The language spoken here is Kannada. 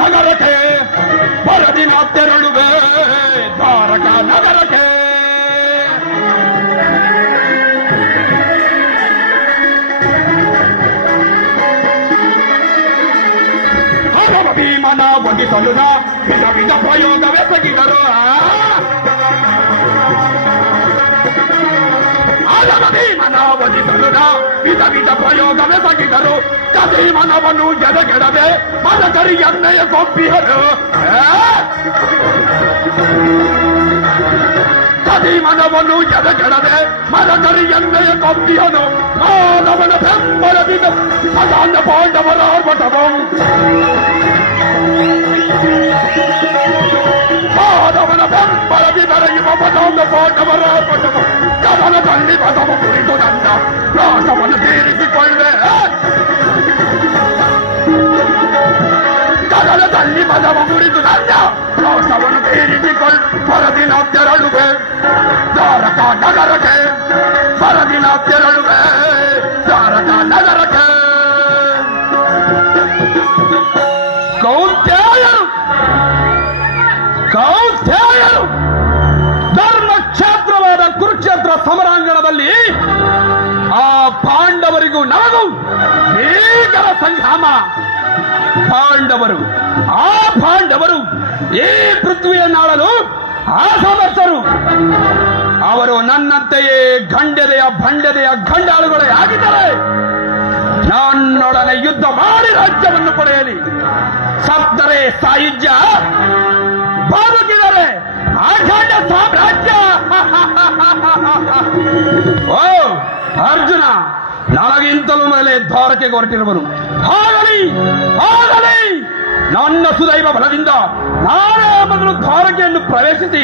ನಗರಕ್ಕೆ ಬರದಿನ ತೆರಳುವೆ ದ್ವಾರಕ ನಗರಕ್ಕೆ. ಹರವ ಭೀಮನ ಒಗಿಸಲು ವಿಧ ವಿಧ ಪ್ರಯೋಗವೆಸಗಿದರು. ಹರವ ಭೀಮನ ಒಗಿಸಲು ವಿಧ ವಿಧ ಪ್ರಯೋಗವೆಸಗಿದರು. ಕದೀಮನವನ್ನು ಎದೆಗೆಡದೆ ಮದಕರಿ ಎಣ್ಣೆಯ ಕೊಪ್ಪಿಹರು. ಕದೀಮನವನ್ನು ಎದೆಗೆಡದೆ ಮದಕರಿ ಎಣ್ಣೆಯ ಕೊಪ್ಪಿಹನು. ಮಾನವನ ಬೆಂಬಲವಿದ ಸದಾನ ಪಾಂಡವರ ಆರ್ಭಟವು. ಮಾನವನ ಬೆಂಬಲವಿದರ ಇವ ಸದಾನ ಪಾಂಡವರ ಆರ್ಭಟವು. ಕದನದಲ್ಲಿ ಪದವು ಕುರಿತು ನನ್ನ ಪ್ರಾಸವನ್ನು ತೀರಿಸಿಕೊಳ್ಳೆ. ಕದನದಲ್ಲಿ ಪದವು ಕುರಿತು ನನ್ನ ಪ್ರಾಸವನ್ನು ತೀರಿಸಿಕೊಳ್ಳು. ಬರದಿನ ತೆರಳುವೆ ದ್ವಾರಕ ನಗರಕ್ಕೆ. ಬರದಿನ ತೆರಳುವೆ ದ್ವಾರಕ ನಗರಕ್ಕೆ. ಕೌಂತೆಯರು ಕೌಂತೆಯರು ಧರ್ಮಕ್ಷೇತ್ರವಾದ ಕುರುಕ್ಷೇತ್ರ ಸಮರಾಂಗಣದಲ್ಲಿ ಆ ಪಾಂಡವರಿಗೂ ನಮಗೂ ಭೀಕರ ಸಂಗ್ರಾಮ. ಪಾಂಡವರು ಈ ಪೃಥ್ವಿಯನ್ನಾಳಲು ಅಸಮರ್ಥರು. ಅವರು ನನ್ನಂತೆಯೇ ಗಂಡೆದೆಯ ಭಂಡೆದೆಯ ಗಂಡಾಳುಗಳೇ ಆಗಿದ್ದಾರೆ. ನನ್ನೊಡನೆ ಯುದ್ಧ ಮಾಡಿ ರಾಜ್ಯವನ್ನು ಪಡೆಯಲಿ. ಸತ್ತರೆ ಸಾಯುಜ್ಯ, ಬದುಕಿದರೆ ಅಖಂಡ ಸಾಮ್ರಾಜ್ಯ. ಓ ಅರ್ಜುನ, ನನಗಿಂತಲೂ ಮೇಲೆ ದ್ವಾರಕೆಗೆ ಹೊರಟಿರುವರು. ಆಗಲಿ ನನ್ನ ಸುದೈವ ಬಲದಿಂದ ನಾನೇ ಮೊದಲು ದ್ವಾರಕೆಯನ್ನು ಪ್ರವೇಶಿಸಿ